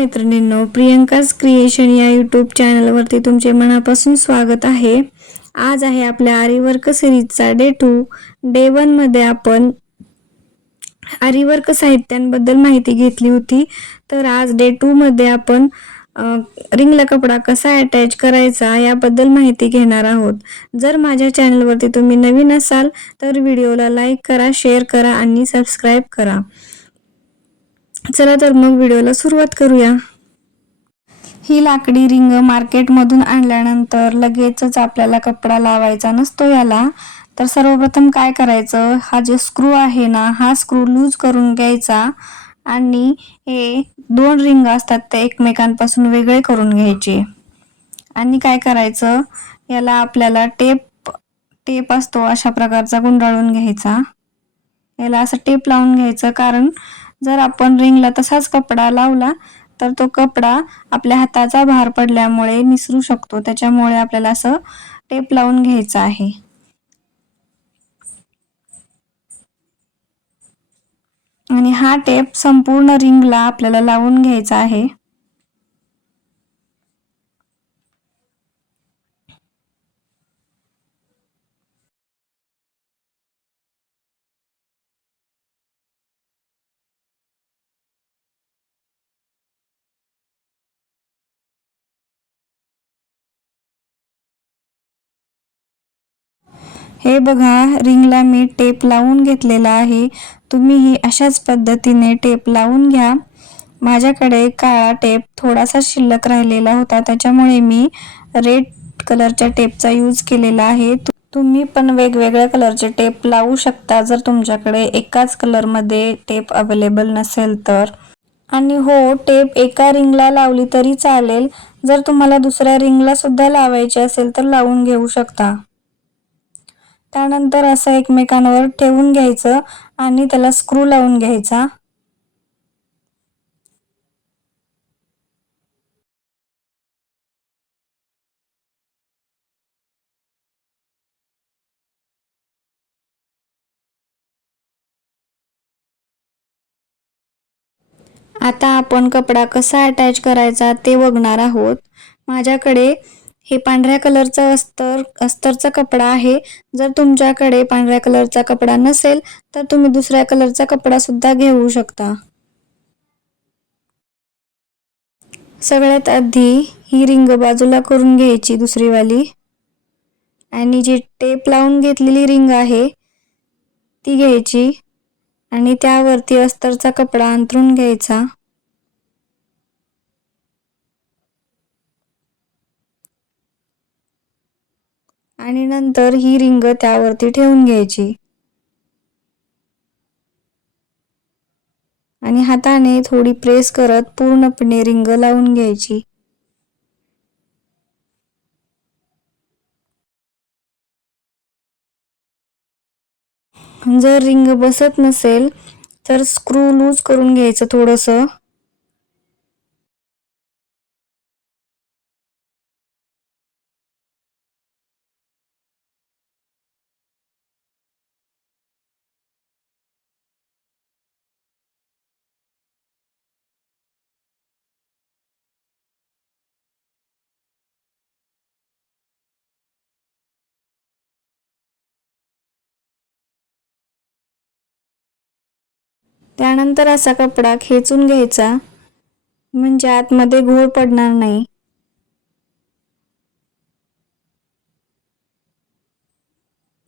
मैत्रिणींनो, प्रियंकाज क्रिएशन या यूट्यूब चॅनलवरती तुमचे मनापासून स्वागत आहे. आज आहे आपल्या आरीवर्क सिरीजचा डे 2. डे 1 मध्ये आपण आरीवर्क साहित्यांबद्दल माहिती घेतली होती. तर आज डे 2 मध्ये आपण रिंगला कपडा कसा अटॅच करायचा याबद्दल माहिती घेणार आहोत. जर माझ्या चॅनलवरती तुम्ही नवीन असाल तर व्हिडिओला लाईक करा, शेअर करा आणि सबस्क्राईब करा. चला तर मग व्हिडिओला सुरुवात करूया. ही लाकडी रिंग मार्केटमधून आणल्यानंतर लगेचच आपल्याला कपडा लावायचा नसतो याला. तर सर्वप्रथम काय करायचं, हा जे स्क्रू आहे ना, हा स्क्रू लूज करून घ्यायचा आणि हे 2 रिंग असतात ते एकमेकांपासून वेगळे करून घ्यायचे. आणि काय करायचं, याला आपल्याला टेप असतो अशा प्रकारचा गुंडाळून घ्यायचा. याला असं टेप लावून घ्यायचं, कारण जर आपण रिंगला तसाच कपडा लावला तर तो कपडा आपल्या हाताचा भार पडल्यामुळे निसरू शकतो. त्याच्यामुळे आपल्याला असं टेप लावून घ्यायचं आहे. आणि हा टेप संपूर्ण रिंगला आपल्याला लावून घ्यायचा आहे. हे बघा, रिंगला मी टेप लावून घेतलेला आहे. तुम्हीही अशाच पद्धतीने टेप लावून घ्या. माझ्याकडे काळा टेप थोडासा शिल्लक राहिलेला होता, त्याच्यामुळे मी रेड कलरच्या टेपचा यूज केलेला आहे. तुम्ही पण वेगवेगळ्या कलरचे टेप लावू शकता जर तुमच्याकडे एकाच कलरमध्ये टेप अवेलेबल नसेल तर. आणि हो, टेप एका रिंगला लावली तरी चालेल. जर तुम्हाला दुसऱ्या रिंगला सुद्धा लावायची असेल तर लावून घेऊ शकता. त्यानंतर असं एकमेकांवर ठेवून घ्यायचं आणि त्याला स्क्रू लावून घ्यायचा. आता आपण कपडा कसा अटॅच करायचा ते बघणार आहोत. माझ्याकडे हे पांढऱ्या कलरचा अस्तरचा कपडा आहे. जर तुमच्याकडे पांढऱ्या कलरचा कपडा नसेल तर तुम्ही दुसऱ्या कलरचा कपडा सुद्धा घेऊ शकता. सगळ्यात आधी ही रिंग बाजूला करून घ्यायची दुसरी वाली, आणि जी टेप लावून घेतलेली रिंग आहे ती घ्यायची आणि त्यावरती अस्तरचा कपडा अंथरून घ्यायचा. आणि नंतर ही रिंग त्यावरती ठेवून घ्यायची आणि हाताने थोडी प्रेस करत पूर्णपणे रिंग लावून घ्यायची. जर रिंग बसत नसेल तर स्क्रू लूज करून घ्यायचं थोडंसं. त्यानंतर असा कपडा खेचून घ्यायचा, म्हणजे आतमध्ये घोळ पडणार नाही.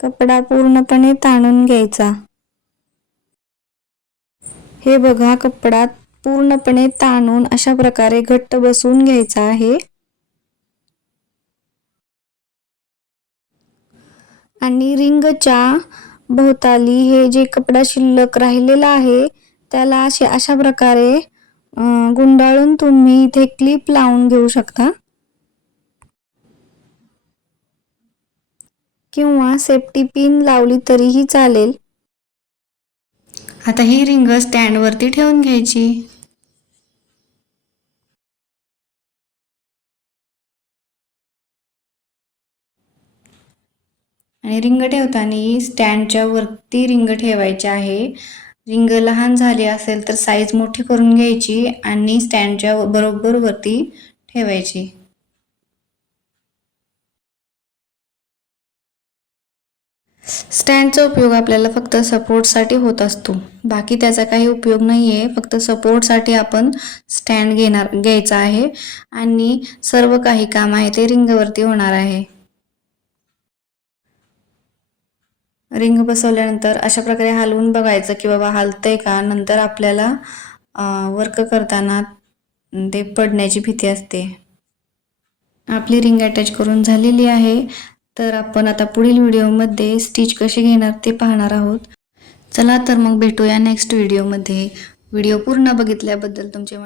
कपडा पूर्णपणे ताणून घ्यायचा. हे बघा, कपडा पूर्णपणे ताणून अशा प्रकारे घट्ट बसवून घ्यायचा आहे. आणि रिंगच्या भोवताली हे जे कपडा शिल्लक राहिलेला आहे त्याला अशा प्रकारे गुंडाळून तुम्ही इथे क्लिप लावून घेऊ शकता किंवा सेफ्टी पिन लावली तरीही चालेल. आता ही रिंग स्टँडवरती ठेवून घ्यायची. आणि रिंग ठेवताना स्टँडच्या वरती रिंग ठेवायची आहे रिंग लहान झाली असेल तर साईज मोठी करून घ्यायची आणि स्टँडच्या बरोबर वरती ठेवायची. स्टँडचा उपयोग आपल्याला फक्त सपोर्टसाठी होत असतो. बाकी त्याचा काही उपयोग नाही आहे. फक्त सपोर्टसाठी आपण स्टँड घ्यायचा आहे आणि सर्व काही काम आहे ते रिंगवरती होणार आहे. रिंग बसवल्यानंतर अशा प्रकारे हलवून बघायचं की बाबा हलतंय का. नंतर आपल्याला वर्क करताना ते पडण्याची भीती असते. आपली रिंग अटॅच करून झालेली आहे. तर आपण आता पुढील व्हिडिओमध्ये स्टिच कसे घेणार ते पाहणार आहोत. चला तर मग भेटूया नेक्स्ट व्हिडिओमध्ये. व्हिडिओ पूर्ण बघितल्याबद्दल तुमचे